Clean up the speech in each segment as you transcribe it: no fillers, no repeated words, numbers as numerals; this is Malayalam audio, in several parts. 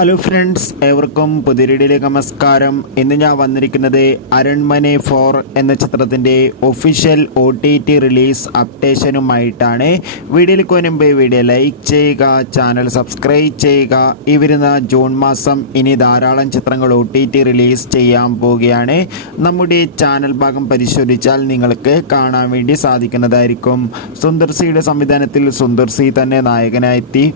ഹലോ ഫ്രണ്ട്സ്, ഏവർക്കും പുതിയൊരിടിയിലേക്ക് നമസ്കാരം. ഇന്ന് ഞാൻ വന്നിരിക്കുന്നത് അരൺമനെ 4 എന്ന ചിത്രത്തിൻ്റെ ഒഫീഷ്യൽ OTT റിലീസ് അപ്ഡേഷനുമായിട്ടാണ്. വീഡിയോയിലേക്ക് മുൻപ് വീഡിയോ ലൈക്ക് ചെയ്യുക, ചാനൽ സബ്സ്ക്രൈബ് ചെയ്യുക. ഈ വരുന്ന ജൂൺ മാസം ഇനി ധാരാളം ചിത്രങ്ങൾ OTT റിലീസ് ചെയ്യാൻ പോവുകയാണ്. നമ്മുടെ ചാനൽ ഭാഗം പരിശോധിച്ചാൽ നിങ്ങൾക്ക് കാണാൻ വേണ്ടി സാധിക്കുന്നതായിരിക്കും. സുന്ദർ സിയുടെ സംവിധാനത്തിൽ സുന്ദർ സി തന്നെ നായകനായെത്തി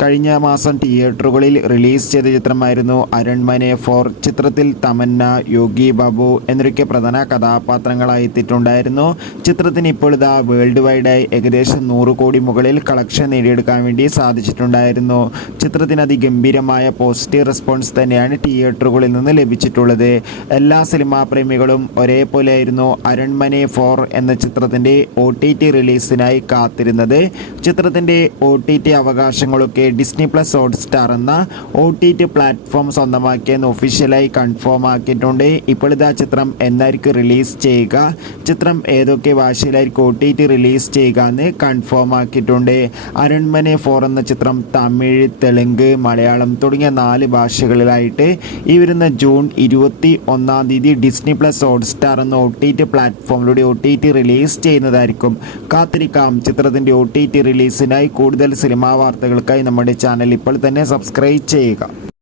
കഴിഞ്ഞ മാസം തിയേറ്ററുകളിൽ റിലീസ് ചെയ്ത ചിത്രമായിരുന്നു അരൺമനെ 4. ചിത്രത്തിൽ തമന്ന, യോഗി ബാബു എന്നൊക്കെ പ്രധാന കഥാപാത്രങ്ങളായി എത്തിയിട്ടുണ്ടായിരുന്നു. ചിത്രത്തിന് ഇപ്പോൾ ഇതാ വേൾഡ് വൈഡായി ഏകദേശം 100 കോടി മുകളിൽ കളക്ഷൻ നേടിയെടുക്കാൻ വേണ്ടി സാധിച്ചിട്ടുണ്ടായിരുന്നു. ചിത്രത്തിന് അതിഗംഭീരമായ പോസിറ്റീവ് റെസ്പോൺസ് തന്നെയാണ് തിയേറ്ററുകളിൽ നിന്ന് ലഭിച്ചിട്ടുള്ളത്. എല്ലാ സിനിമാ പ്രേമികളും ഒരേപോലെയായിരുന്നു അരൺമനെ 4 എന്ന ചിത്രത്തിൻ്റെ OTT റിലീസിനായി കാത്തിരുന്നത്. ചിത്രത്തിൻ്റെ OTT അവകാശങ്ങളൊക്കെ ഡിസ്നി പ്ലസ് ഹോട്ട്സ്റ്റാർ എന്ന OTT പ്ലാറ്റ്ഫോം സ്വന്തമാക്കിയെന്ന് ഒഫീഷ്യലായി കൺഫേം ആക്കിയിട്ടുണ്ട്. ഇപ്പോൾ ഇതാ ചിത്രം എന്നായിരിക്കും റിലീസ് ചെയ്യുക, ചിത്രം ഏതൊക്കെ ഭാഷയിലായിരിക്കും OTT റിലീസ് ചെയ്യുക എന്ന് കൺഫേം ആക്കിയിട്ടുണ്ട്. അരൺമനെ 4 എന്ന ചിത്രം തമിഴ്, തെലുങ്ക്, മലയാളം തുടങ്ങിയ 4 ഭാഷകളിലായിട്ട് ഈ വരുന്ന ജൂൺ 21 ഡിസ്നി പ്ലസ് ഹോട്ട്സ്റ്റാർ എന്ന OTT പ്ലാറ്റ്ഫോമിലൂടെ OTT റിലീസ് ചെയ്യുന്നതായിരിക്കും. കാത്തിരിക്കാം ചിത്രത്തിൻ്റെ OTT റിലീസിനായി. കൂടുതൽ സിനിമാ വാർത്തകൾക്കായി നമ്മുടെ ചാനൽ ഇപ്പോൾ തന്നെ സബ്സ്ക്രൈബ് ചെയ്യുക.